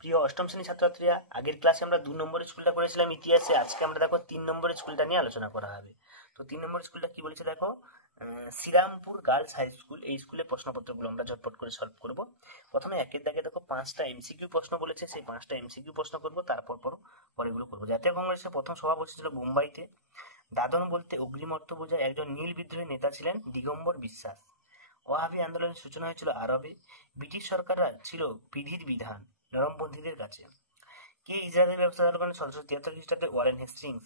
প্রিয় অষ্টম শ্রেণী ছাত্রছাত্রীরা, আগের ক্লাসে আমরা 2 নম্বরের স্কুলটা করেছিলাম ইতিহাসে। আজকে আমরা দেখো 3 নম্বরের স্কুলটা নিয়ে আলোচনা করা হবে। তো 3 নম্বরের স্কুলটা কি বলেছে দেখো, শ্রীরামপুর গার্লস হাই স্কুল। এই স্কুলের প্রশ্নপত্রগুলো আমরা ঝটপট করে সলভ করব। প্রথমে একের দাগে দেখো 5টা এমসিকিউ প্রশ্ন বলেছে, সেই 5টা এমসিকিউ প্রশ্ন করব, তারপর পরেগুলো করবো। জাতীয় কংগ্রেসের প্রথম সভা বসেছিল মুম্বাইতে। দাদন বলতে অগ্রিম অর্থ বোঝায় একজন নীল বিদ্রোহী নেতা ছিলেন দিগম্বর বিশ্বাস। ওয়াহাবি আন্দোলনের সূচনা হয়েছিল আরবে। ব্রিটিশ সরকাররা ছিল বিধির বিধান নরমপন্থীদের কাছে। কে ইসরায়েলের ব্যবসা চালু করেন 1773 খ্রিস্টাব্দে? Warren Hastings.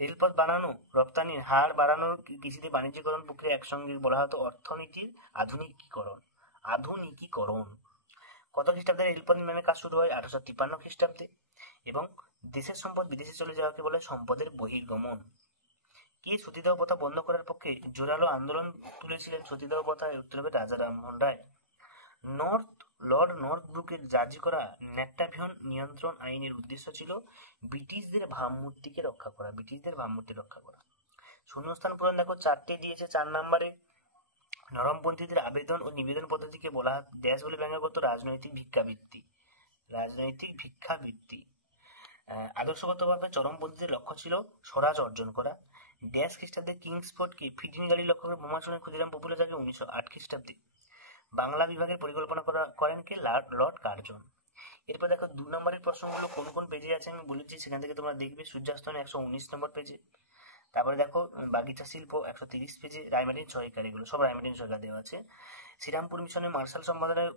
রেলপথ বানানো, রপ্তানির হার বাড়ানোর, কৃষিতে বাণিজ্যিকরণ প্রক্রিয়া একসঙ্গে বলা হতো অর্থনীতির আধুনিকীকরণ। আধুনিকীকরণ। কত খ্রিস্টাব্দে রেলপথ নির্মাণের কাজ শুরু হয়? 1853 খ্রিস্টাব্দে। এবং দেশের সম্পদ বিদেশে চলে যাওয়াকে বলে সম্পদের বহির্গমন। কে সতীদাহ প্রথা বন্ধ করার পক্ষে জোরালো আন্দোলন তুলেছিলেন? সতীদাহ প্রথার উত্তর হবে রাজা রামমোহন রায়। লর্ড নর্থব্রুকের জারি করা ন্যাট্টাভিয়ন নিয়ন্ত্রণ আইনের উদ্দেশ্য ছিল ব্রিটিশদের ভাবমূর্তিকে রক্ষা করা। শূন্যস্থান পূরণ দেখো 4টে দিয়েছে। 4 নম্বরে নরমপন্থীদের আবেদন ও নিবেদন পদ্ধতিকে বলা ড্যাশ বলে ব্যঙ্গ করত? রাজনৈতিক ভিক্ষাবৃত্তি। আদর্শগতভাবে চরমপন্থীদের লক্ষ্য ছিল স্বরাজ অর্জন করা। ড্যাশ খ্রিস্টাব্দে কিংসফোর্ডকে ফিডিং গাড়ি লক্ষ্য করে বোমা ছুড়ে ক্ষুদিরাম পপুলার জাগে 1908 খ্রিস্টাব্দে। বাংলা বিভাগের পরিকল্পনা করেন কে? Lord Curzon. এরপর দেখো 2 নম্বরের প্রশ্নগুলো কোন কোন পেজে আছে আমি বলেছি, সেখান থেকে তোমরা দেখবে। সূর্যাস্তন 119 নম্বর পেজে। তারপরে দেখো বাগিচা শিল্প 130 পেজে। রায়মার্টিন সহায়িকার, এগুলো সব রায়মার্টিন সহায়িকা দেওয়া আছে। শ্রীরামপুর মিশনে মার্শাল সম্পাদনায়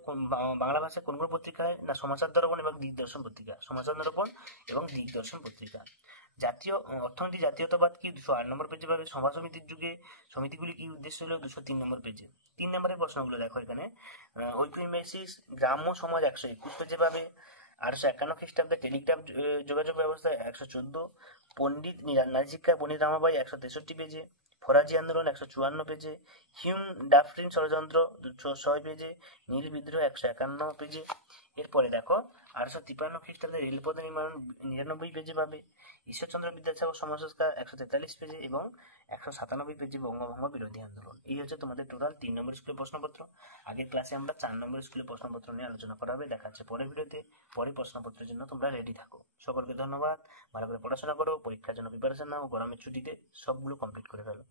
বাংলা ভাষায় কোন কোন পত্রিকায়? না, সমাচার দর্পণ এবং দিগদর্শন পত্রিকা। জাতীয় অর্থনীতি জাতীয়তাবাদ কি? 208 নম্বর পেজে পাবে। সভা সমিতির যুগে সমিতিগুলি কি উদ্দেশ্য হলো? 203 নম্বর পেজে। 3 নম্বরের প্রশ্নগুলো দেখো এখানে। ঐক্যমেসিস গ্রাম্য সমাজ 121 পেজে পাবে। 1851 খ্রিস্টাব্দে টেলিগ্রাফ যোগাযোগ ব্যবস্থা 114। পণ্ডিত নারী শিক্ষায় পণ্ডিত রামাবাই 163 পেজে। ফরাজি আন্দোলন 154 পেজে। হিউম ডাফরিন ষড়যন্ত্র 206 পেজে। নীল বিদ্রোহ 151 পেজে। এরপরে দেখো 1853 খ্রিস্টাব্দে রেলপথ নির্মাণ 99 পেজে পাবে। ঈশ্বরচন্দ্র বিদ্যাসাগর সমাজ সংস্কার 143 পেজে এবং 197 পেজে বঙ্গভঙ্গ বিরোধী আন্দোলন। এই হচ্ছে তোমাদের টোটাল 3 নম্বর স্কুলের প্রশ্নপত্র। আগের ক্লাসে আমরা 4 নম্বর স্কুলের প্রশ্নপত্র নিয়ে আলোচনা করা হবে। দেখা হচ্ছে পরের ভিডিওতে। পরের প্রশ্নপত্রের জন্য তোমরা রেডি থাকো। সকলকে ধন্যবাদ। ভালো করে পড়াশোনা করো, পরীক্ষার জন্য প্রিপারেশন নাও। গরমের ছুটিতে সবগুলো কমপ্লিট করে ফেলো।